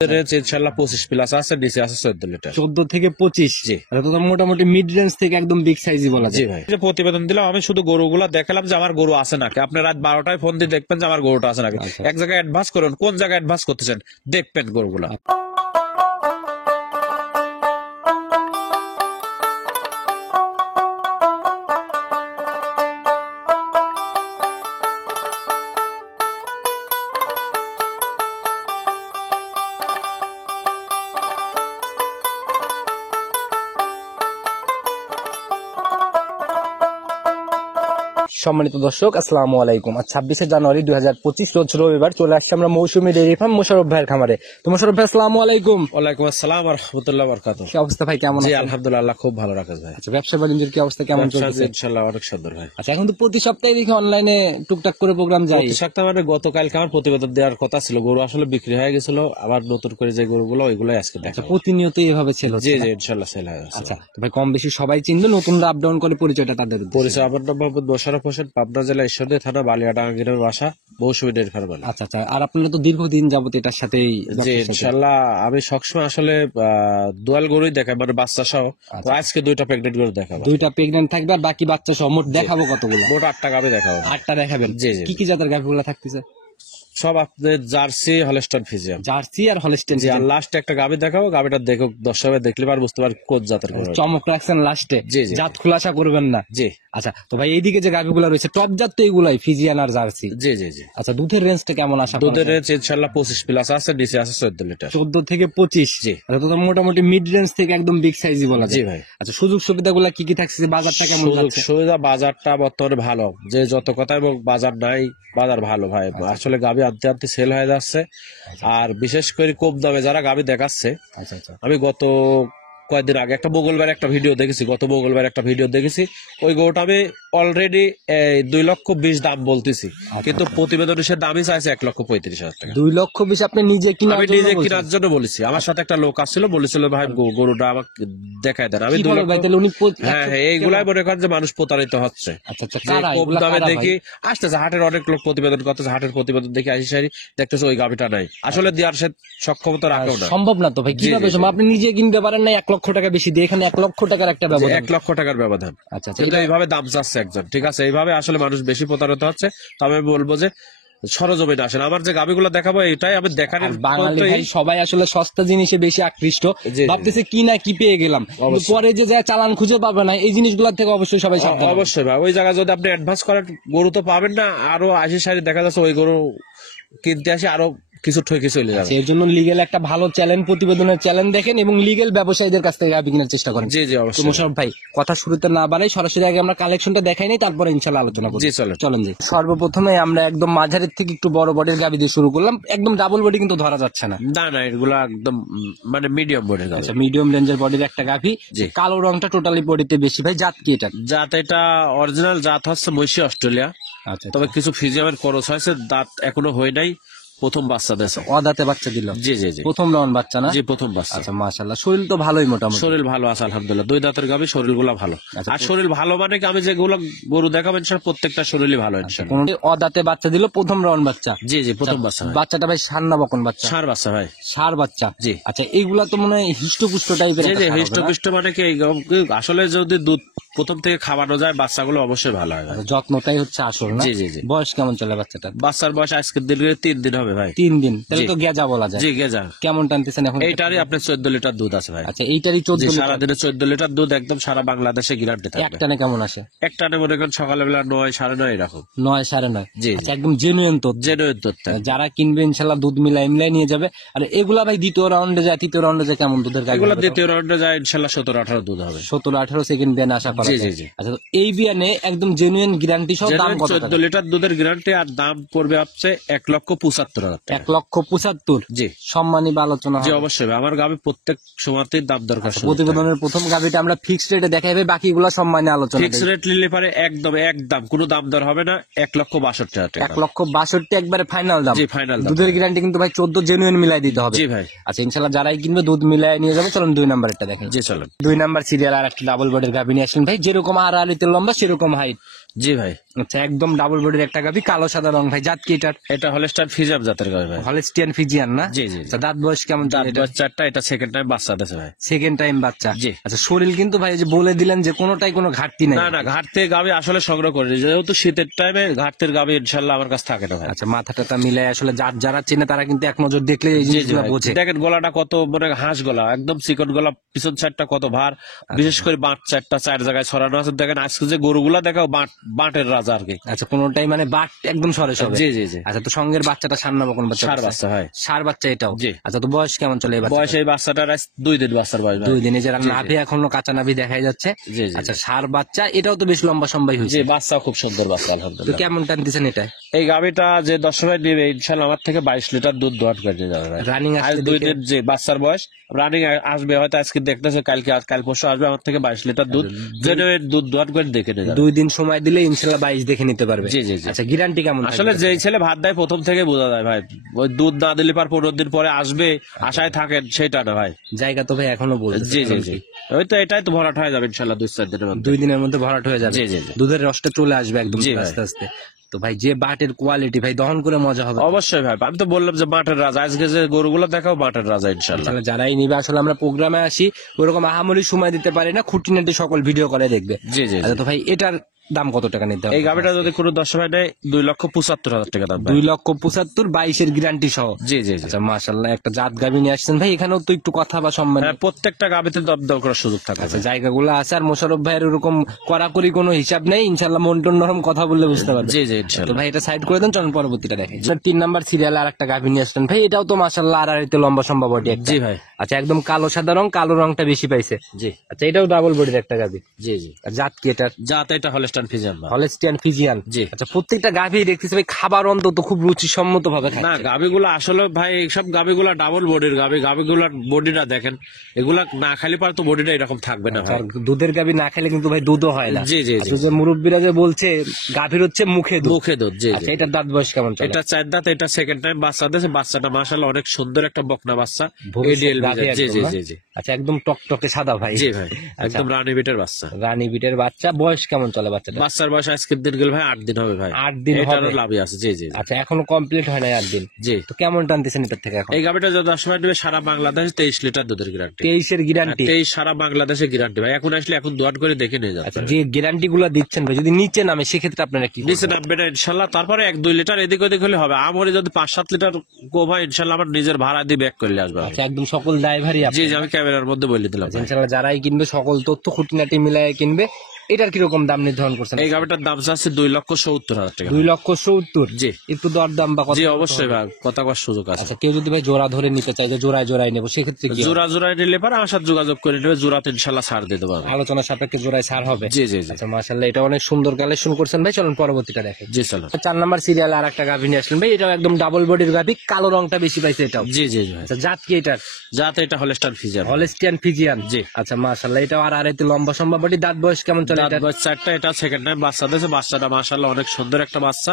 ইনশাল্লাহ 25+ আছে, নিচে আছে 14 লিটার। 14 থেকে 25। জি। এটা তো মোটামুটি মিড রেঞ্জ থেকে একদম বিগ সাইজই বলা জি যায়। ভাই, প্রতিবেদন দিলাম আমি, শুধু গরুগুলা দেখালাম যে আমার গরু আছে নাকি। আপনি রাত 12টায় ফোন দিয়ে দেখবেন যে আমার গরুটা আছে নাকি। আচ্ছা। এক জায়গায় অ্যাডভান্স করুন, কোন জায়গায় অ্যাডভান্স করতেছেন দেখবেন গরুগুলা। সম্মানিত দর্শক, আসসালামু আলাইকুম। আজ 26শে জানুয়ারি 2025 রোজ রবিবার চলে আসছে আমরা মৌসুমী ডেইরি ফার্ম মোশাররফ ভাইয়ের খামারে। তো মোশাররফ ভাই, আসসালামু আলাইকুম। ওয়ালাইকুম আসসালাম ওয়া রাহমাতুল্লাহি ওয়া বারাকাতুহু। কি অবস্থা ভাই, কেমন জি আছেন? আলহামদুলিল্লাহ, খুব ভালো রাখেন ভাই। আচ্ছা, ব্যবসা বাণিজ্যের কি অবস্থা, কেমন চলছে? ইনশাআল্লাহ অনেক সুন্দর ভাই। আচ্ছা, এখন তো প্রতি সপ্তাহে দেখি অনলাইনে টুকটাক করে প্রোগ্রাম যায়। প্রতি সপ্তাহে মানে গতকালকে আমার প্রতিবেদন দেওয়ার কথা ছিল, গরু আসলে বিক্রি হয়ে গেছিল। আবার নতুন করে যে গরুগুলো ওইগুলোই আজকে আচ্ছা, দেখাবো। প্রতিনিয়ত এভাবে ছেলে জি জি ইনশাআল্লাহ সেল হয়ে যাচ্ছে। আচ্ছা, তো ভাই কম বেশি সবাই চিনবে, নতুনরা আপ ডাউন করে পরিচয়টা তাদের উদ্দেশ্যে। পরিচয়, আমার নাম মোহাম্মদ মোশাররফ হোসেন, পাবনা জেলা ঈশ্বরদী থানা বালিয়াডাঙ্গা গ্রামের বাসা, মৌসুমী ডেইরি ফার্ম। আচ্ছা আচ্ছা, আর আপনারা তো দীর্ঘদিন যাবত এটার সাথেই জি ইনশাআল্লাহ, আমি সবসময় আসলে দোয়াল গরুই দেখাই, মানে বাচ্চা সহ। তো আজকে 2টা প্রেগনেন্ট গরু দেখাবো। 2টা প্রেগন্যান্ট থাকবে আর বাকি বাচ্চা সহ মোট দেখাবো কতগুলো? মোট 8টা গাভী দেখাবো। 8টা দেখাবেন। জি জি। কি কি জাতের গাভীগুলো থাকতেছে? সব আপনাদের জার্সি, হলস্টাইন ফ্রিজিয়ান। জার্সি আর হলস্টেইন। জি, আর লাস্ট একটা গাভী দেখাবো, গাভীটা দেখো দর্শক দেখলে পার বুঝতে পার কোন জাতের গরু। চমক রাখছেন লাস্টে, জি জি। জাত খুলাসা করবেন না। জি। আচ্ছা, তো ভাই এইদিকে যে গাভীগুলো রয়েছে টপ জাত তো এগুলাই, ফিজিয়ান আর জার্সি। জি জি জি। আচ্ছা, দুধের রেঞ্জটা কেমন আশা করেন? দুধের রেঞ্জ ইনশাআল্লাহ 25+ আছে, নিচে আছে 14 লিটার। 14 থেকে 25। জি। আচ্ছা, তো মোটামুটি মিড রেঞ্জ থেকে একদম বিগ সাইজই বলা যায়। জি ভাই। আচ্ছা, সুযোগ সুবিধাগুলো কি কি থাকছে, বাজারটা কেমন সুযোগ যাচ্ছে? সুবিধা, বাজারটা বর্তমানে ভালো। যে যত কথা এবং বাজার নাই, বাজার ভালো ভাই। আসলে গাভী আনতে আনতে সেল হয়ে যাচ্ছে। আর বিশেষ করে কম দামে যারা গাভী দেখাচ্ছে, আচ্ছা আচ্ছা। আমি গত কয়েকদিন আগে একটা মঙ্গলবার একটা ভিডিও দেখেছি, গত মঙ্গলবার একটা ভিডিও দেখেছি, ওই গরুটা আমি অলরেডি 2,20,000 দাম বলতেছি, কিন্তু প্রতিবেদনে সে দামই চাইছে 1,35,000 টাকা। 2,20,000 আপনি নিজে কিনা? আমি নিজে কেনার জন্য বলেছি। আমার সাথে একটা লোক আসছিল, বলেছিল ভাই গরুটা আমাকে দেখায় দেন। আমি 2 লক্ষ। হ্যাঁ হ্যাঁ, এইগুলাই মনে করেন যে মানুষ প্রতারিত হচ্ছে। আচ্ছা আচ্ছা, যে কারা কম এগুলা, দামে কারা ভাই? দেখি আসতেছে, হাটের অনেক লোক প্রতিবেদন করতেছে, হাটের প্রতিবেদন দেখি আসি সারি দেখতেছে ওই গাভিটা নাই। আসলে দেওয়ার সে সক্ষমতা রাখেও না। সম্ভব না তো ভাই, কিভাবে সম্ভব? আপনি নিজে কিনতে পারেন না, 1 লক্ষ টাকা বেশি দিয়ে, এখানে 1 লক্ষ টাকার একটা ব্যবধান। 1 লক্ষ টাকার ব্যবধান। আচ্ছা আচ্ছা, কিন্তু এইভাবে দাম চাচ্ছে একজন, ঠিক আছে, এইভাবে আসলে মানুষ বেশি প্রতারিত হচ্ছে। তবে আমি বলবো যে সরজমিনে আসেন, আমার যে গাভিগুলো দেখাবো এটাই আমি দেখার। বাঙালি ভাই সবাই আসলে সস্তা জিনিসে বেশি আকৃষ্ট, ভাবতেছে কি না কি পেয়ে গেলাম, কিন্তু পরে যে যায় চালান খুঁজে পাবে না, এই জিনিসগুলোর থেকে অবশ্যই সবাই সাবধান। অবশ্যই ভাই, ওই জায়গায় যদি আপনি অ্যাডভান্স করেন গরু তো পাবেন না, আরো 80 দেখা যাচ্ছে ওই গরু কিনতে আসি আরো কিছু ঠকে চলে যাবে। এর জন্য লিগেল একটা ভালো চ্যালেঞ্জ, প্রতিবেদনের চ্যালেঞ্জ দেখেন এবং লিগেল ব্যবসায়ীদের কাছ থেকে গাভী কেনার চেষ্টা করেন। জি জি অবশ্যই। মোশাররফ ভাই, কথা শুরুতে না বাড়াই, সরাসরি আগে আমরা কালেকশনটা দেখাই নাই, তারপরে ইনশাআল্লাহ আলোচনা করব। জি চলেন। চলেন জি। সর্বপ্রথমে আমরা একদম মাঝারির থেকে একটু বড় বডির গাভী দিয়ে শুরু করলাম। একদম ডাবল বডি কিন্তু ধরা যাচ্ছে না। না না, এগুলো একদম মানে মিডিয়াম বডির গাভী। আচ্ছা, মিডিয়াম রেঞ্জের বডির একটা গাভী। কালো রংটা টোটালি বডিতে বেশি ভাই, জাত কি এটা? জাত এটা অরিজিনাল জাত হচ্ছে মহিষী অস্ট্রেলিয়া। আচ্ছা, তবে কিছু ফিজিয়ামের খরচ হয়েছে, দাঁত এখনো হয় নাই, প্রথম বাচ্চা দিয়েছে। অদাতে বাচ্চা দিল? জি জি জি, প্রথম রাউন্ড বাচ্চা না? জি প্রথম বাচ্চা। আচ্ছা, মাশাআল্লাহ, শরীর তো ভালোই, মোটামুটি শরীর ভালো আছে আলহামদুলিল্লাহ। 2 দাঁতের গাভী, শরীর গুলা ভালো। আর শরীর ভালো মানে কি, আমি যেগুলো গরু দেখাবেন স্যার প্রত্যেকটা শরীরই ভালো ইনশাআল্লাহ। কোনটি অদাতে বাচ্চা দিল, প্রথম রাউন্ড বাচ্চা? জি জি প্রথম বাচ্চা। বাচ্চাটা ভাই ষাঁড় না বকন বাচ্চা? ষাঁড় বাচ্চা ভাই। ষাঁড় বাচ্চা। জি। আচ্ছা, এইগুলা তো মনে হয় হিষ্টপুষ্ট টাইপের। জি জি, হিষ্টপুষ্ট মানে কি, আসলে যদি দুধ প্রথম থেকে খাওয়ানো যায় বাচ্চাগুলো অবশ্যই ভালো হয়। যত্নটাই হচ্ছে আসল না? জি জি জি। বয়স কেমন চলে বাচ্চাটা? বাচ্চার বয়স আজকের দিনে 3 দিন হবে ভাই। 3 দিন, তাহলে তো গেজা বলা যায়। জি গেজা। কেমন টানতেছেন এখন? এইটারই আপনার 14 লিটার দুধ আছে ভাই। আচ্ছা, এইটারই 14 লিটার? সারাদিনে 14 লিটার দুধ, একদম সারা বাংলাদেশে গ্যারান্টি থাকবে। একটানে কেমন আসে? একটানে মনে করেন সকালবেলা 9 9:30 এরকম। 9 9:30? জি। আচ্ছা, একদম জেনুইন তো? জেনুইন দুধ। যারা কিনবে ইনশাআল্লাহ দুধ মিলাই নিয়ে যাবে। আর এগুলা ভাই দ্বিতীয় রাউন্ডে যায়, তৃতীয় রাউন্ডে যায়, কেমন দুধের গাভী? এগুলো দ্বিতীয় রাউন্ডে যায় ইনশাআল্লাহ 17 18 দুধ হবে। 17 18 সেকেন্ড বিয়ানে আশা করা যায়। জি জি। আচ্ছা, তো এই বিয়ানে একদম জেনুইন গ্যারান্টি সহ দাম কত? 14 লিটার দুধের গ্যারান্টি, আর দাম পড়বে হচ্ছে 1,75,000 টাকা। 1,75,000? জি। সম্মানী বা আলোচনা? জি অবশ্যই, আমার গাভী প্রত্যেক সময়তেই দাম দরকার। প্রতিবেদনের প্রথম গাভীটা আমরা ফিক্সড রেটে দেখাইবে, বাকিগুলো সম্মানী আলোচনা। ফিক্সড রেট নিলে পারে একদম কোনো দাম দর হবে না, 1,62,000 টাকা। 1,62,000 একবারে ফাইনাল দাম? জি ফাইনাল দাম। দুধের গ্যারান্টি কিন্তু ভাই 14 জেনুইন মিলাই দিতে হবে? জি ভাই। আচ্ছা, ইনশাআল্লাহ যারাই কিনবে দুধ মিলাই নিয়ে যাবে। চলুন 2 নাম্বারটা দেখেন। জি চলুন। 2 নাম্বার সিরিয়াল আর একটা ডাবল বডির গাভী নিয়ে আসলেন ভাই, যেরকম আর আলিতে লম্বা সেরকম হাইট। জি ভাই, আচ্ছা একদম ডাবল বডির একটা গাভি, কালো সাদা রং ভাই, জাত কি এটার? এটা হলস্টাইন ফ্রিজিয়ান জাতের গাভি ভাই। হলস্টিয়ান ফিজিয়ান না? জি জি। আচ্ছা দাঁত বয়স কেমন? দাঁত বয়স 4টা, এটা সেকেন্ড টাইম বাচ্চা দিয়েছে ভাই। সেকেন্ড টাইম বাচ্চা। জি। আচ্ছা শরীর কিন্তু ভাই যে বলে দিলেন যে কোনোটাই কোনো ঘাটতি নাই। না না, ঘাটতির গাভি আসলে সংগ্রহ করি, যেহেতু শীতের টাইমে ঘাটতির গাভি ইনশাল্লাহ আমার কাছে থাকে না ভাই। আচ্ছা মাথা টাথা মিলে আসলে যারা চেনে তারা কিন্তু এক নজর দেখলে এই জি জি জিনিসগুলো ভাই। বোঝে। দেখেন গলাটা কত মানে হাঁস গলা, একদম চিকন গলা, পিছন সাইডটা কত ভার, বিশেষ করে বাঁট 4টা 4 জায়গায় ছড়ানো আছে। দেখেন আজকে যে গরুগুলা দেখাও বাঁটের রাজা আর কি। আচ্ছা কোনোটাই মানে বাট একদম সরে সরে। জি জি জি। আচ্ছা তো সঙ্গের বাচ্চাটা সার নামা কোন বাচ্চা? ষাঁড় বাচ্চা ভাই। সার বাচ্চা এটাও? জি। আচ্ছা তো বয়স কেমন চলে এই বাচ্চা? বয়স এই বাচ্চাটার আজ 2 দিন বাচ্চার বয়স ভাই। 2 দিনে যারা নাভি এখনো কাঁচা নাভি দেখাই যাচ্ছে। জি জি। আচ্ছা সার বাচ্চা, এটাও তো বেশ লম্বা সম্বাই জি, হয়েছে। বাচ্চা খুব সুন্দর বাচ্চা তো আলহামদুলিল্লাহ। কেমন টান দিচ্ছেন এটা? এই গাভিটা যে 10 ভাই নেবে ইনশাল্লাহ আমার থেকে 22 লিটার দুধ দোয়াট করে নিয়ে যাবে ভাই। রানিং আজ আসলে 2 দিন যে বাচ্চার বয়স, রানিং আসবে হয়তো আজকে দেখতেছে, কালকে কাল পরশু আসবে আমার থেকে 22 লিটার দুধ, জেনুইন দুধ দোয়াট করে দেখে নিয়ে যাবে। 2 দিন সময় দিলে ইনশাল্লাহ 22 দেখে নিতে পারবে। জি জি জি। আচ্ছা গ্যারান্টি কেমন? আসলে যেই ছেলে ভাত দেয় প্রথম থেকে বোঝা যায় ভাই, ওই দুধ না দিলে পার 15 দিন পরে আসবে আশায় থাকেন সেটা না ভাই। জায়গা তো ভাই এখনো বলছে। জি জি জি। ওই তো এটাই তো ভরাট হয়ে যাবে ইনশাল্লাহ 2-4 দিনের মধ্যে। 2 দিনের মধ্যে ভরাট হয়ে যাবে। জি জি জি। দুধের রসটা চলে আসবে একদম জি ভাই। আস্তে আস্তে। তো ভাই যে বাটের কোয়ালিটি ভাই দহন করে মজা হবে। অবশ্যই ভাই, আমি তো বললাম যে বাটের রাজা, আজকে যে গরুগুলো দেখাও বাটের রাজা ইনশাল্লাহ। আসলে যারাই নিবে, আসলে আমরা প্রোগ্রামে আসি ওরকম আহামরি সময় দিতে পারি না, খুঁটিনাটি সকল ভিডিও করে দেখবে। জি জি জি। আচ্ছা তো ভাই এটার দাম কত টাকা নিতে হবে? এই গাভিটা যদি কোনো 10 ভাই নেয় 2,75,000 টাকা দাম ভাই। 2,75,000 22-এর গ্যারান্টি সহ। জি জি জি। আচ্ছা মাশাআল্লাহ, একটা জাত গাভি নিয়ে আসছেন ভাই, এখানেও তো একটু কথা বা সম্মান। হ্যাঁ, প্রত্যেকটা গাভিতে দরদর করার সুযোগ থাকে। আচ্ছা জায়গাগুলো আছে, আর মোশাররফ ভাইয়ের ওরকম কড়াকড়ি কোনো হিসাব নেই, ইনশাআল্লাহ মন টন নরম কথা বললে বুঝতে পারবে। জি জি তো ইনশাল্লাহ। ভাই এটা সাইড করে দেন, চলুন পরবর্তীটা দেখেন। 3 নাম্বার সিরিয়ালে আর একটা গাভি নিয়ে আসছেন ভাই, এটাও তো মাশাআল্লাহ আড়াইতে লম্বা সম্ভব বডি একটা। জি ভাই। আচ্ছা একদম কালো সাদা রং, কালো রংটা বেশি পাইছে। জি আচ্ছা এটাও ডাবল বডির একটা গাভি। জি জি। আর জাত কি এটার? যাতে এটা হলস্টাইন ফ্রিজিয়ান ভাই। Holstein Friesian. জি। আচ্ছা প্রত্যেকটা গাভি দেখতেছি ভাই খাবার অন্তত খুব রুচিসম্মত ভাবে না, খাচ্ছে। গাভিগুলো আসলে ভাই এইসব গাভিগুলা ডাবল বডির গাভি, গাভিগুলার বডিটা দেখেন, এগুলা না খালি পার তো বডিটা এরকম থাকবে না ভাই। আর দুধের গাভি না খেলে কিন্তু ভাই দুধও হয় না। জি জি জি। আচ্ছা, যে মুরব্বীরা যে বলছে গাভীর হচ্ছে মুখে দুধ। মুখে দুধ। জি জি। আচ্ছা এটার দাঁত বয়স কেমন চলে? এটা 4 দাঁত, এটা সেকেন্ড টাইম বাচ্চা দিয়েছে। বাচ্চাটা মাশাআল্লাহ অনেক সুন্দর একটা বকনা বাচ্চা, ভবিষ্যৎ এডিএল গাভী জি একদম জি না? জি জি। আচ্ছা একদম টকটকে সাদা ভাই। জি ভাই, একদম রানী বিটের বাচ্চা। রানী বিটের বাচ্চা, বয়স কেমন চলে বাচ্চাটা? বাচ্চার বয়স আজকের দিন গেল ভাই 8 দিন হবে ভাই। 8 দিন এটারও হবে। লাভই আছে। জি জি জি। আচ্ছা এখনো কমপ্লিট হয় না 8 দিন। জি। তো কেমন টানতেছেন এটার থেকে এখন? এই গাভিটা যত সময় নেবে সারা বাংলাদেশ 23 লিটার দুধের গ্যারান্টি। 23-এর গ্যারান্টি? 23 সারা বাংলাদেশে গ্যারান্টি ভাই। এখন আসলে এখন দোয়াট করে দেখে নিয়ে যাবে। আচ্ছা যে গ্যারান্টি গুলো দিচ্ছেন ভাই, যদি নিচে নামে সেক্ষেত্রে আপনারা কি নিচে করবেন? নামবে না ইনশাল্লাহ, তারপরে 1-2 লিটার এদিক ওদিক হলে হবে। আমরে যদি 5-7 লিটার গো ভাই ইনশাল্লাহ আমার নিজের ভাড়া দিয়ে ব্যাক করলে আসবে। আচ্ছা একদম সকল ড্রাইভারই জি জি, আমি ক্যামেরার মধ্যে বলে দিলাম ভাই। ইনশাআল্লাহ যারাই কিনবে সকল তথ্য খুঁটিনাটি মিলায় কিনবে। এটার কিরকম দাম নির্ধারণ করছেন? এই গাভিটার দাম চাচ্ছে 2,70,000 টাকা। 2,70,000। জি। একটু দরদাম বা জি অবশ্যই ভাই, কথা কওয়ার সুযোগ আছে। আচ্ছা কেউ যদি ভাই জোড়া ধরে নিতে চায়, যে জোড়ায় জোড়ায় নেবো, সেক্ষেত্রে কি হবে? জোড়া জোড়ায় নিলে পারে আমার সাথে যোগাযোগ করে নেবে, জোড়াতে ইনশাল্লাহ ছাড় দিতে পারবে। আলোচনা সাপেক্ষে জোড়ায় ছাড় হবে। জি জি জি। আচ্ছা মাশাআল্লাহ, এটা অনেক সুন্দর কালেকশন করছেন ভাই, চলুন পরবর্তীটা দেখেন। জি চলো। 4 নাম্বার সিরিয়ালে আর একটা গাভী নিয়ে আসলেন ভাই, এটাও একদম ডাবল বডির গাভী, কালো রংটা বেশি পাইছে এটাও। জি জি জি ভাই। আচ্ছা জাত কি এটার? যাতে এটা হলস্টাইন ফ্রিজিয়ান। Holstein Friesian. জি। আচ্ছা মাশাআল্লাহ, এটাও আর আড়াইতে লম্বা সম্ভব বডি। দাঁত বয়স কেমন চলে দাঁত এটার? বয়স 4টা, এটা সেকেন্ড টাইম বাচ্চা দিয়েছে। বাচ্চাটা মাশাআল্লাহ অনেক সুন্দর একটা বাচ্চা।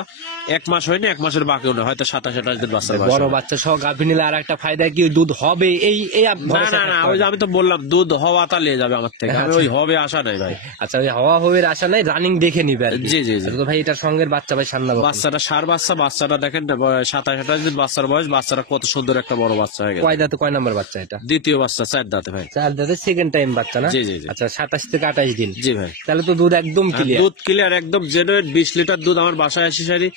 1 মাস হয়নি, 1 মাসের বাকিও না, হয়তো 27-28 দিন বাচ্চার বয়স বড় হবে। বাচ্চা সহ গাভী নিলে আর একটা ফায়দা কি, ওই দুধ হবে এই এই না ভরসা না না, থাকতে ওই যে হবে। আমি তো বললাম দুধ হওয়া তা নিয়ে যাবে আমার থেকে, আমি ওই হবে আশা নাই ভাই। আচ্ছা ওই হাওয়া হওয়ার আশা নাই, রানিং দেখে নিবে আর কি। জি জি জি। আচ্ছা, তো ভাই এটার সঙ্গের বাচ্চা ভাই সামনে বাচ্চাটা সার বাচ্চা, বাচ্চাটা দেখেন 27-28 দিন বাচ্চার বয়স। বাচ্চাটা কত সুন্দর একটা বড় বাচ্চা হয়ে গেছে। কয় দাঁতে কয় নাম্বার বাচ্চা এটা? দ্বিতীয় বাচ্চা, 4 দাঁতে ভাই। 4 দাঁতে সেকেন্ড টাইম বাচ্চা না? জি জি জি। আচ্ছা 27 থেকে 28 দিন। জি ভাই। তাহলে তো দুধ একদম আর ক্লিয়ার। দুধ ক্লিয়ার একদম জেনুইন। 20 লিটার দুধ আমার বাসায় আসি সারি।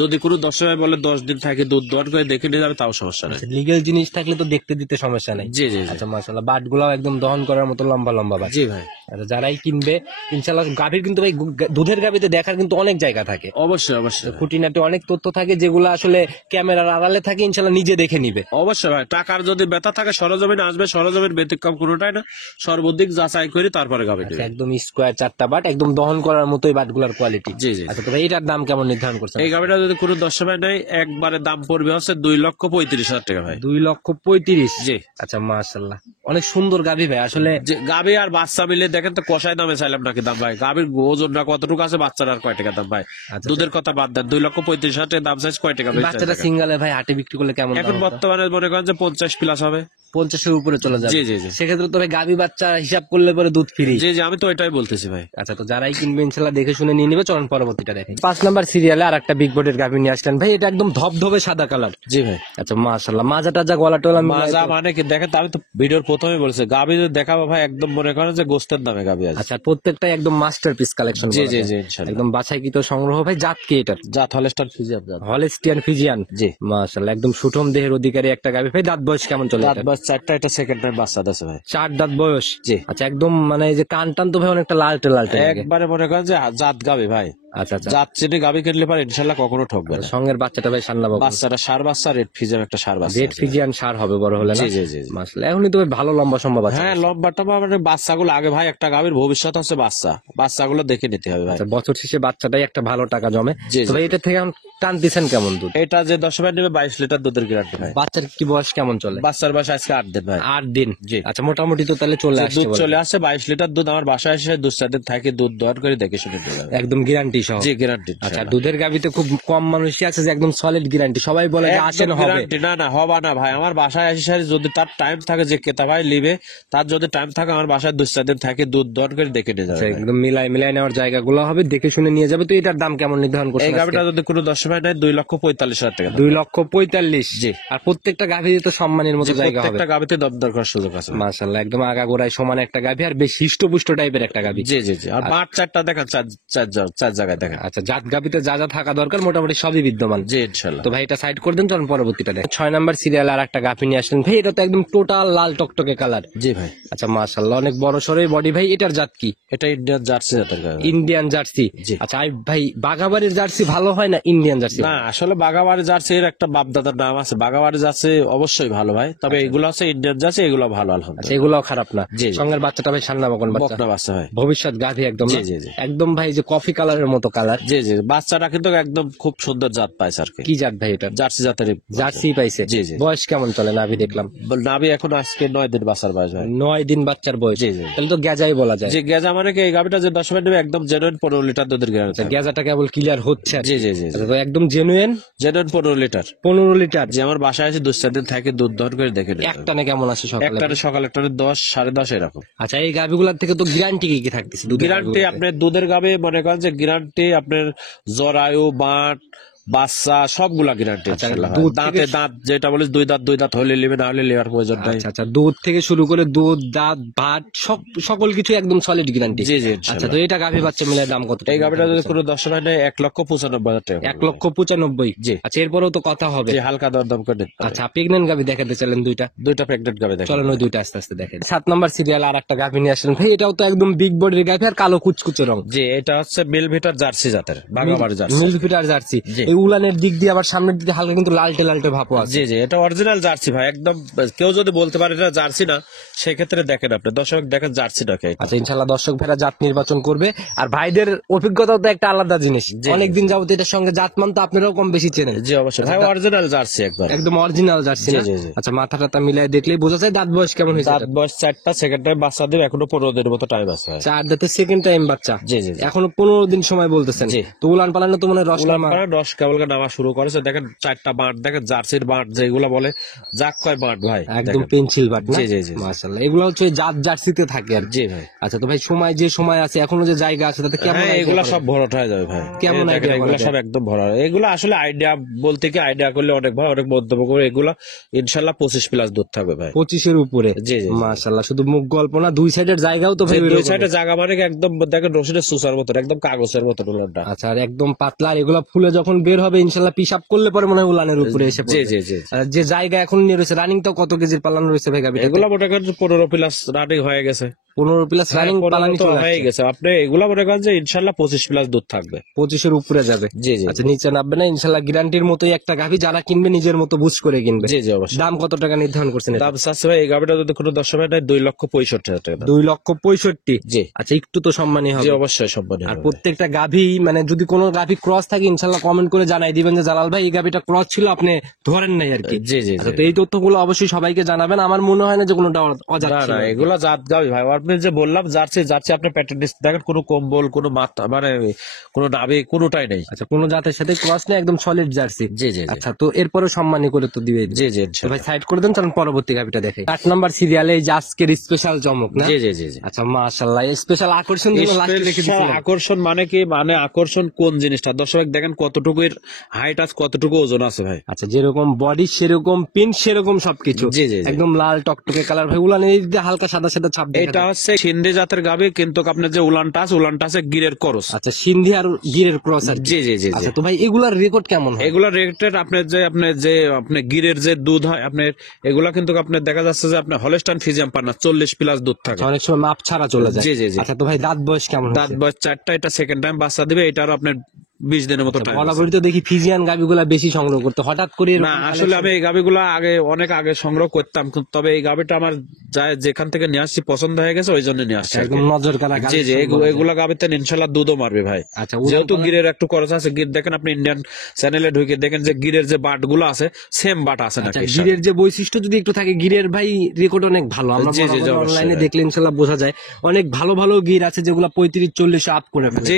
যদি কোনো 10 ভাই বলে 10 দিন থাকে দুধ দোয়াট করে দেখে নিয়ে যাবে, তাও সমস্যা নাই। লিগেল জিনিস থাকলে তো দেখতে দিতে সমস্যা নাই। জি জি জি। আচ্ছা মাশাআল্লাহ, বাট গুলাও একদম দহন করার মতো লম্বা লম্বা বাট। জি ভাই। আচ্ছা যারাই কিনবে ইনশাআল্লাহ, গাভীর কিন্তু ভাই দুধের গাভীতে দেখার কিন্তু অনেক জায়গা থাকে, অবশ্যই অবশ্যই খুঁটিনাটি অনেক তথ্য থাকে, যেগুলো আসলে ক্যামেরার আড়ালে থাকে, ইনশাআল্লাহ নিজে দেখে নিবে। অবশ্যই ভাই। টাকার যদি ব্যথা থাকে সরজমিনে আসবে, সরজমিন ব্যতিক্রম কোনোটাই না। সর্বদিক যাচাই করে তারপরে গাবে আচ্ছা, একদম স্কোয়ার 4টা বাট, একদম দহন করার মতোই বাটগুলার কোয়ালিটি। জি জি। আচ্ছা তো ভাই এটার দাম কেমন নির্ধারণ করছেন? এই গাবিটা যদি কোনো 10 ভাই নেয় একবারে দাম পড়বে হচ্ছে 2,35,000 টাকা ভাই। 2,35,000। জি। আচ্ছা মাশাআল্লাহ, অনেক সুন্দর গাভী ভাই আসলে। যে গাবি আর বাচ্চা মিলে দেখেন তো কষাই দামে চাইলাম নাকি দাম ভাই। গাবির ওজনটা কতটুকু আছে, বাচ্চার আর কয় টাকা দাম ভাই। আচ্ছা, দুধের কথা বাদ দেন, 2,35,000 টাকা দাম চাইছে, কয় টাকা এই বাচ্চাটা সিঙ্গেলে ভাই হাটে বিক্রি করলে কেমন এখন দাম হবে? বর্তমানে মনে করেন যে 50 প্লাস হবে। 50-এর উপরে চলে যাবে। জি জি জি সেক্ষেত্রে তবে গাভী বাচ্চা হিসাব করলে পরে দুধ ফ্রি। জি জি আমি তো এটাই বলতেছি ভাই। আচ্ছা, তো যারাই কিনবে ইনশাল্লাহ দেখে শুনে নিয়ে নিবে। চলুন পরবর্তীটা দেখেন। 5 নাম্বার সিরিয়ালে আর একটা বিগ বডির গাভী নিয়ে আসলেন ভাই, এটা একদম ধবধবে সাদা কালার। জি ভাই। আচ্ছা মাশাআল্লাহ, মাজা টাজা গলা টলা মাজা মানে কি দেখেন তো, আমি তো ভিডিওর প্রথমে বলেছি গাভী যদি দেখাবো ভাই একদম মনে করেন যে গোস্তের দামে গাভী আছে। আচ্ছা, প্রত্যেকটাই একদম মাস্টারপিস কালেকশন। জি জি জি ইনশাআল্লাহ একদম বাছাইকৃত সংগ্রহ ভাই। জাত কি এটার? জাত হলস্টার ফ্রিজিয়ান জাত। Holstein Friesian. জি মাশাআল্লাহ, একদম সুঠম দেহের অধিকারী একটা গাভী ভাই। দাঁত বয়স কেমন চলে দাঁত এটার? বাস 4টা, এটা সেকেন্ড টাইম বাচ্চা দিয়েছে ভাই। 4 দাঁত বয়স। জি। আচ্ছা, একদম মানে এই যে কান টান তো ভাই অনেকটা লালটে লালটে লাগে। একবারে মনে করেন যে জাত গাভী ভাই। আচ্ছা আচ্ছা, জাত চিনে গাভী কিনলে পারে ইনশাআল্লাহ কখনো ঠকবে না। সঙ্গের বাচ্চাটা ভাই সান্না বাবু। বাচ্চাটা সার বাচ্চা, রেড ফিজিয়াম একটা সার বাচ্চা রেড আছে। ফিজিয়ান সার হবে বড় হলে না? জি জি জি জি। মাশাআল্লাহ, এখনই তো ভাই ভালো লম্বা সম্ভব আছে। হ্যাঁ লম্বাটা মানে বাচ্চাগুলো আগে ভাই, একটা গাভীর ভবিষ্যৎ হচ্ছে বাচ্চা, বাচ্চাগুলো দেখে নিতে হবে ভাই। আচ্ছা, বছর শেষে বাচ্চাটাই একটা ভালো টাকা জমে। জি, তো ভাই জি। এটা থেকে এখন টানতেছেন কেমন দুধ? এটা যে 10 ভাই নেবে 22 লিটার দুধের গ্যারান্টি ভাই। বাচ্চার কি বয়স কেমন চলে? বাচ্চার বয়স আজকে 8 দিন ভাই। 8 দিন। জি। আচ্ছা, মোটামুটি তো তাহলে চলে যে আসছে দুধ বলে। চলে আসছে 22 লিটার দুধ আমার বাসায় এসে 2-4 দিন থাকে দুধ দর করে দেখে শুনে নিতে হবে। একদম গ্যারান্টি সহ। জি গ্যারান্টি। আচ্ছা, দুধের গাবিতে খুব কম মানুষই আছে যে একদম সলিড গ্যারান্টি। সবাই বলে যে আসেন হবে। গ্যারান্টি না না হবা না ভাই, আমার বাসায় এসে যদি তার টাইম থাকে যে কেতা ভাই লিবে, তার যদি টাইম থাকে আমার বাসায় 2-4 দিন থাকে দুধ দর করে দেখে নিয়ে যাবে আচ্ছা, ভাই। একদম মিলাই মিলাই নেওয়ার জায়গাগুলো হবে, দেখে শুনে নিয়ে যাবে। তো এটার দাম কেমন নির্ধারণ এই করছেন? গাভিটা যদি কোনো 10 ভাই নেয় 2,45,000 টাকা। 2,45,000। জি। আর প্রত্যেকটা গাভীতে তো সম্মানের মতো যে জায়গা হবে। প্রত্যেকটা গাভিতে দর করার সুযোগ আছে। মাশাআল্লাহ, একদম আগাগোড়ায় সমান একটা গাভী আর বেশ হিষ্টপুষ্ট টাইপের একটা গাভী। জি জি জি। আর বাট 4টা দেখেন, চার জায়গায় দেখেন। আচ্ছা, জাত গাভীতে যা যা থাকা দরকার মোটামুটি সবই বিদ্যমান। জি ইনশাআল্লাহ। তো ভাই এটা সাইড করে দেন, চলুন পরবর্তীটা দেখ। 6 নাম্বার সিরিয়াল আর একটা গাভী নিয়ে আসলেন ভাই, এটা তো একদম টোটাল লাল টকটকে কালার। জি ভাই। আচ্ছা মাশাআল্লাহ, অনেক বড় সরই বডি ভাই। এটার জাত কি? এটা ইন্ডিয়ান জার্সি জাতের গাভী। Indian Jersey. জি। আচ্ছা ভাই, বাগাবাড়ির জার্সি ভালো হয় না ইন্ডিয়ান জার্সি? না আসলে বাগাবাড়ি জার্সি এর একটা বাপদাদার নাম আছে, বাগাবাড়ি জার্সি অবশ্যই ভালো ভাই, তবে এগুলো হচ্ছে ইন্ডিয়ান জার্সি, এগুলো ভালো আচ্ছা, আলহামদুলিল্লাহ। এগুলোও খারাপ না। জি, জি। সঙ্গের বাচ্চাটা ভাই সান্না বকন বাচ্চা, বকনা বাচ্চা ভাই। ভবিষ্যৎ গাভী একদম জি, না? জি, জি। একদম ভাই যে কফি কালারের মতো কালার। জি জি বাচ্চাটা কিন্তু একদম খুব সুন্দর জাত পাইছে আর কি। কি জাত ভাই এটা? জার্সি জাতের জার্সি পাইছে। জি, জি। বয়স কেমন চলে? নাভি দেখলাম নাভি এখন আজকে 9 দিন বাচ্চার বয়স ভাই। 9 দিন বাচ্চার বয়স। জি, জি। তাহলে তো গেজাই বলা যায়। যে গেজা মানে কি, এই গাভিটা যে 10 মিনিট নেবে একদম জেনুইন 15 লিটার দুধের গ্যারান্টি। গেজাটা কেবল ক্লিয়ার হচ্ছে আর কি। জি জি জি আচ্ছা, তো একদম জেনুইন জেনুইন 15 লিটার। 15 লিটার। যে আমার বাসায় আছে 2-4 দিন থাকে দুধ দর করে দেখে নিতে হবে। একটানে কেমন আছে সকালে? একটানে সকাল, একটানে 10, 10:30 এরকম। আচ্ছা, এই গাভিগুলার থেকে তো গ্যারান্টি কি কি থাকতেছে? দুধের গ্যারান্টি গাভীগুলোতে? আপনার দুধের গাবে মনে করেন যে গ্যারান্টি আপনার জরায়ু, বাট, বাচ্চা সবগুলা গ্যারান্টি। আচ্ছা, ইনশাআল্লাহ। দুধ দাঁতে থেকে- দাঁত যেটা বলিস 2 দাঁত হলে নেবে, না হলে নেওয়ার প্রয়োজন নাই। আচ্ছা আচ্ছা, দুধ থেকে শুরু করে দুধ, দাঁত, ভাত সকল কিছু একদম সলিড গ্যারান্টি। জি জি আচ্ছা, ইনশাআল্লাহ। তো এটা গাভী বাচ্চা মিলে দাম কত? এই গাভিটা যদি কোনো 10 ভাই নেয় 1,95,000 টাকা। 1,95,000। জি। আচ্ছা, এরপরেও তো কথা হবে। যে হালকা দরদাম করে নিতে হবে। আচ্ছা, প্রেগনেন্ট গাভী দেখাতে চাইলেন দুইটা। দুইটা প্রেগনেন্ট গাভি দেখেন। চলেন ওই দুইটা আস্তে আস্তে দেখেন। 7 নাম্বার সিরিয়াল আর একটা গাভী নিয়ে আসলেন ভাই, এটাও তো একদম বিগ বডির গাভী আর কালো কুচকুচে রং। জি এটা হচ্ছে মিলভিটার জার্সি জাতের, বাগাবাড়ি জার্সি। মিল্কফিটার জার্সি। জি। এই উলানের দিক দিয়ে আবার সামনের দিকে হালকা কিন্তু লালটে লালটে ভাবও আছে। জি জি এটা অরিজিনাল জার্সি ভাই একদম। কেউ যদি বলতে পারে এটা জার্সি না, সেক্ষেত্রে দেখেন আপনি দর্শক দেখেন জার্সিটাকে। আচ্ছা, ইনশাল্লাহ দর্শক ভাইরা জাত নির্বাচন করবে। আর ভাইদের অভিজ্ঞতাও তো একটা আলাদা জিনিস। জি, অনেকদিন যাবত এটার সঙ্গে জাতমান তো আপনারাও কম বেশি চেনেন। জি অবশ্যই ভাই, অরিজিনাল জার্সি একবার। একদম অরিজিনাল জার্সি জি, না? জি, জি। আচ্ছা, মাথা টাথা মিলাই দেখলেই বোঝা যায়। দাঁত বয়স কেমন হয়েছে? দাঁত বয়স 4টা, সেকেন্ড টাইম বাচ্চা দেবে, এখনো 15 দিনের মতো টাইম আছে ভাই। 4 দাঁতের সেকেন্ড টাইম বাচ্চা। জি, জি, জি। এখনো 15 দিন সময় বলতেছেন। জি। তো উলান পালানো তো মনে হয় রস নামা। 10 কেবল নামা শুরু করেছে, দেখেন 4টা বাঁট দেখেন, জার্সির বাঁট যেগুলো বলে জাক কয় বাঁট ভাই একদম দেখেন। পেন্সিল বাট না? জি, জি, জি। মাশাআল্লাহ, এগুলো হচ্ছে ওই জাত জার্সিতে থাকে আর কি। জি ভাই। আচ্ছা, তো ভাই সময় যে সময় আছে এখনো যে জায়গা আছে তাতে কেমন হ্যাঁ idea এগুলা করা সব যায়? ভরাট হয়ে যাবে ভাই। কেমন এই দেখেন, idea এগুলা করা সব যায়? একদম ভরা। এগুলা আসলে আইডিয়া বলতে কি, আইডিয়া করলে অনেক ভাই, অনেক মন্তব্য করে এগুলা ইনশাল্লাহ 25+ দুধ থাকবে ভাই। 25-এর উপরে। জি, জি, জি। মাশাআল্লাহ, শুধু মুখ গল্প না, দুই সাইডের জায়গাও তো ভাই দুই এরকম। সাইডে জায়গা মানে কি একদম দেখেন রসুনের সুসার মতো, একদম কাগজের মতো উলানটা। আচ্ছা, আর একদম পাতলা। আর এগুলা ফুলে যখন বের হবে ইনশাল্লাহ পিসাব করলে পরে মনে হয় উলানের উপরে এসে জি পড়বে। জি জি। আর যে জায়গা এখন নিয়ে রয়েছে রানিং তো কত কেজির পালানো রয়েছে ভাই গাবিটা? এগুলা মনে করেন 15+ রানিং হয়ে গেছে। 15+ রানিং পালানি তো চলে হয়ে আসছে। গেছে। আপনি এগুলা মনে করেন যে ইনশাল্লাহ 25+ দুধ থাকবে। 25-এর উপরে যাবে। জি জি আচ্ছা, নিচে নামবে না ইনশাল্লাহ। গ্যারান্টির মতোই একটা গাভি, যারা কিনবে নিজের মতো বুঝ করে কিনবে। জি জি অবশ্যই। দাম কত টাকা নির্ধারণ করছেন এটা? দাম চাচ্ছে ভাই এই গাভিটা যদি কোনো 10 ভাই নেয় 2,65,000 টাকা দাম। 2,65,000। জি আচ্ছা, একটু তো সম্মানই জি হবে। অবশ্যই সম্মানী আর হবে। প্রত্যেকটা গাভি মানে যদি কোনো গাভি ক্রস থাকে ইনশাল্লাহ কমেন্ট করে জানাই দিবেন যে জালাল ভাই এই গাভিটা ক্রস ছিল, আপনি ধরেন নাই আর কি। জি জি আচ্ছা, জি। তো এই তথ্যগুলো অবশ্যই সবাইকে জানাবেন। আমার মনে হয় না যে কোনোটা অজাত না ছিল। না এগুলা জাত গাভি ভাই, আপনি আপনি যে বললাম জার্সি, জার্সি আপনি প্যাটার্নিস দেখেন, কোনো কম্বল, কোনো মাথা, মানে কোনো নাভি, কোনোটাই নেই। আচ্ছা, কোনো জাতের সাথে ক্রস নেই, একদম সলিড জার্সি। জি জি জি আচ্ছা, তো এরপরে সম্মানী করে তো দিবে। জি জি তো ভাই সাইড করে দেন, চলুন পরবর্তী গাভিটা দেখে। 8 নাম্বার সিরিয়ালে এই যে আজকের স্পেশাল চমক না? জি জি জি জি। আচ্ছা, মাশাআল্লাহ, স্পেশাল আকর্ষণ জন্য লাস্টে রেখে স্পেশাল দিয়েছিলেন। আকর্ষণ মানে কি, মানে আকর্ষণ কোন জিনিসটা দর্শক দেখেন, কতটুকু এর হাইট আছে, কতটুকু ওজন আছে ভাই। আচ্ছা, যেরকম বডি সেরকম পিন সেরকম সবকিছু। জি জি জি। একদম লাল টকটকে কালার ভাই, উলান এই যে হালকা সাদা সাদা ছাপ দেখা এটা যায়। হচ্ছে সিন্ধি জাতের গাভী, কিন্তু আপনার যে উলানটা আছে, উলানটা আছে গিরের করস। আচ্ছা, সিন্ধি আর গিরের ক্রস আর কি। জি জি জি জি। আচ্ছা, তো ভাই এগুলার রেকর্ড কেমন হয়? এগুলা রেটেড আপনার যে আপনার গিরের যে দুধ হয় আপনার, এগুলা কিন্তু আপনার দেখা যাচ্ছে যে আপনার হলস্টাইন ফ্রিজিয়ান পান না, 40+ দুধ থাকে। অনেক সময় মাপ ছাড়া চলে যায়। জি জি জি। আচ্ছা, তো ভাই দাঁত বয়স কেমন দাঁত হচ্ছে? বয়স 4টা, এটা সেকেন্ড টাইম বাচ্চা দিবে, এটারও আপনার 20 দিনের মতো টাইম আছে। বরাবরই তো দেখি ফিজিয়ান গাভিগুলা বেশি সংগ্রহ করতে, হঠাৎ করে এরকম না আসলে আমি এই গাভিগুলা আগে অনেক আগে সংগ্রহ করতাম, তবে এই গাভিটা আমার যেখান থেকে নিয়ে আসছি পছন্দ হয়ে গেছে, ওই জন্য নিয়ে আসছি আর কি। একদম নজর কাড়া জি জি, এগুলা গাভিতে ইনশাল্লাহ দুধও মারবে ভাই। আচ্ছা, যেহেতু গিরের একটু খরচ আছে, গির দেখেন আপনি ইন্ডিয়ান চ্যানেলে ঢুকে দেখেন যে গিরের যে বাট গুলো আছে সেম বাট আছে নাকি। গিরের যে বৈশিষ্ট্য যদি একটু থাকে, গিরের ভাই রেকর্ড অনেক ভালো। আমরা জি, জি, জি, অবশ্যই অনলাইনে ভাই। দেখলে ইনশাল্লাহ বোঝা যায়, অনেক ভালো ভালো গির আছে যেগুলো 35-40 আপ করে ফেলে। যে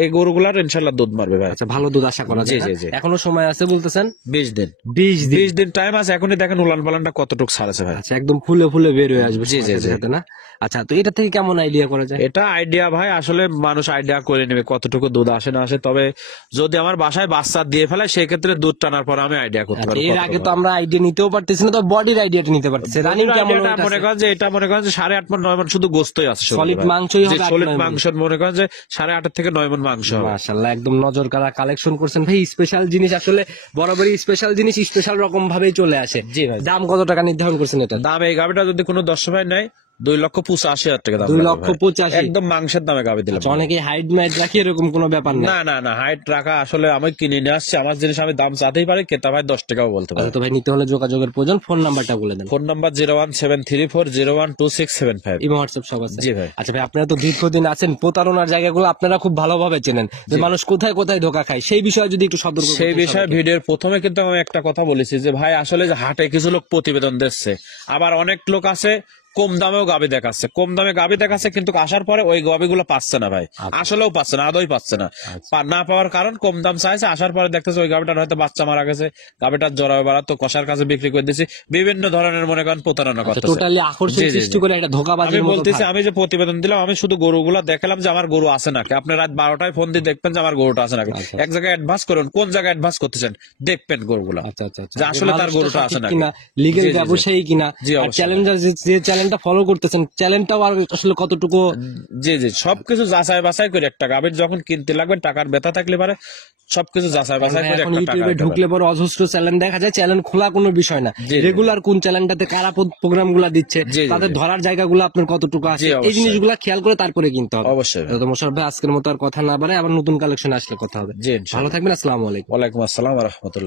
এই গরুগুলার ইনশাল্লাহ দুধ মারবে ভাই। আচ্ছা, ভালো দুধ আশা করা যায়। জি, জি, জি। এখনো সময় আছে বলতেছেন? 20 দিন 20 দিন। 20 দিন টাইম আছে, এখনই দেখেন উলান পালানটা কতটুকু ছাড়ছে ভাই। আচ্ছা, একদম ফুলে ফুলে বের হয়ে আসবে জি, জি, সময়ের জি। সাথে না? আচ্ছা, তো এটা থেকে কেমন আইডিয়া করা যায়? এটা আইডিয়া ভাই, আসলে মানুষ আইডিয়া করে নেবে কতটুকু দুধ আসে না আসে, তবে যদি আমার বাসায় বাচ্চা দিয়ে ফেলে সেক্ষেত্রে দুধ টানার পর আমি আইডিয়া করতে পারবো। এর আগে তো আমরা আইডিয়া নিতেও পারতেছি না, তো বডির আইডিয়াটা নিতে পারতেছি। রানিং কেমন আইডিয়াটা মনে করেন যে এটা মনে করেন যে 8.5 মণ 9 মণ শুধু গোস্তই আছে, সলিড মাংসই হবে, 8-9 সলিড মণ। মাংস মনে করেন যে 8.5 থেকে 9 মণ মাংস হবে। মাশাআল্লাহ, একদম নজর কাড়া কালেকশন করছেন ভাই। স্পেশাল জিনিস আসলে বরাবরই স্পেশাল জিনিস স্পেশাল রকম ভাবেই চলে আসে। জি ভাই। দাম কত টাকা নির্ধারণ করছেন এটা? দাম এই গাভিটা যদি কোনো দর্শক ভাই নেয় 2,85,000 টাকা দাম। 2,85,000 একদম মাংসের দামে গাভি দিলাম। আচ্ছা, অনেকে হাইট ম্যাট রাখি, এরকম কোনো ব্যাপার নেই। না না না, হাইট রাখা আসলে আমি কিনে নিয়ে আসছি, আমার জিনিস আমি দাম চাতেই পারি, ক্রেতা ভাই 10 টাকাও বলতে পারে। আচ্ছা, তো ভাই নিতে হলে যোগাযোগের প্রয়োজন, ফোন নাম্বারটা বলে দেন। Phone number 01734012675। ইমো হোয়াটসঅ্যাপ সব আছে? জি ভাই। আচ্ছা ভাই, আপনারা তো দীর্ঘদিন আছেন, প্রতারণার জায়গাগুলো আপনারা খুব ভালোভাবে চেনেন, যে মানুষ কোথায় কোথায় ধোকা খায়, সেই বিষয়ে যদি একটু সতর্ক সেই করতেন বিষয়ে সবাইকে। ভিডিওর প্রথমে কিন্তু আমি একটা কথা বলেছি যে ভাই আসলে যে হাটে কিছু লোক প্রতিবেদন দিচ্ছে, আবার অনেক লোক আছে কম দামেও গাভি দেখাচ্ছে, কম দামে গাভি দেখাচ্ছে, কিন্তু আসার পরে ওই গাভিগুলো পাচ্ছে না ভাই, আসলেও পাচ্ছে না, আদৌ পাচ্ছে না। না পাওয়ার কারণ কম দাম চাইছে, আসার পরে দেখতেছে ওই গাভিটার হয়তো বাচ্চা মারা গেছে, গাভিটার জরাবে বাড়া, তো কষার কাছে বিক্রি করে দিচ্ছি, বিভিন্ন ধরনের মনে করেন প্রতারণা করতেছে। টোটালি আকর্ষণ জি, জি, জি। সৃষ্টি করে একটা আমি ধোকাবাজির মতো বলতেছি, ভাব। আমি যে প্রতিবেদন দিলাম, আমি শুধু গরুগুলো দেখালাম যে আমার গরু আছে নাকি। আপনি রাত 12টায় ফোন দিয়ে দেখবেন যে আমার গরুটা আছে নাকি। আচ্ছা। এক জায়গায় অ্যাডভান্স করুন, কোন জায়গায় অ্যাডভান্স করতেছেন দেখবেন গরুগুলো, আচ্ছা আচ্ছা আচ্ছা, যে আসলে তার মানুষটা গরুটা আছে সঠিক নাকি। কিনা, লিগ্যাল জি, জি, জি। ব্যবসায়ী কিনা, জি, আর অবশ্যই। চ্যালেঞ্জার যে চ্যানেলটা ফলো করতেছেন, চ্যানেলটাও আর আসলে কতটুকু। জি জি, সবকিছু যাচাই বাছাই করে একটা গাভীর যখন কিনতে লাগবেন, টাকার ব্যথা থাকলে পারে সবকিছু যাচাই বাছাই করে এখন একটা টাকা ইউটিউবে দিতে ঢুকলে পরে অজস্র চ্যানেল দেখা যায়, চ্যানেল খোলা কোনো বিষয় না, জি, জি। রেগুলার কোন চ্যানেলটাতে কারা প্রোগ্রাম গুলা দিচ্ছে, জি, জি, তাদের জি। ধরার জায়গাগুলো আপনার কতটুকু আছে, জি, এই অবশ্যই। জিনিসগুলো খেয়াল করে তারপরে কিনতে হবে। অবশ্যই। তো মোশাররফ ভাই, আজকের মতো আর কথা না বাড়াই, আবার নতুন কালেকশন আসলে কথা হবে। জি, ইনশাআল্লাহ। ভালো থাকবেন, আসসালামু আলাইকুম। ওয়ালাইকুম আসসালাম ওয়া রাহমাতুল্লাহ।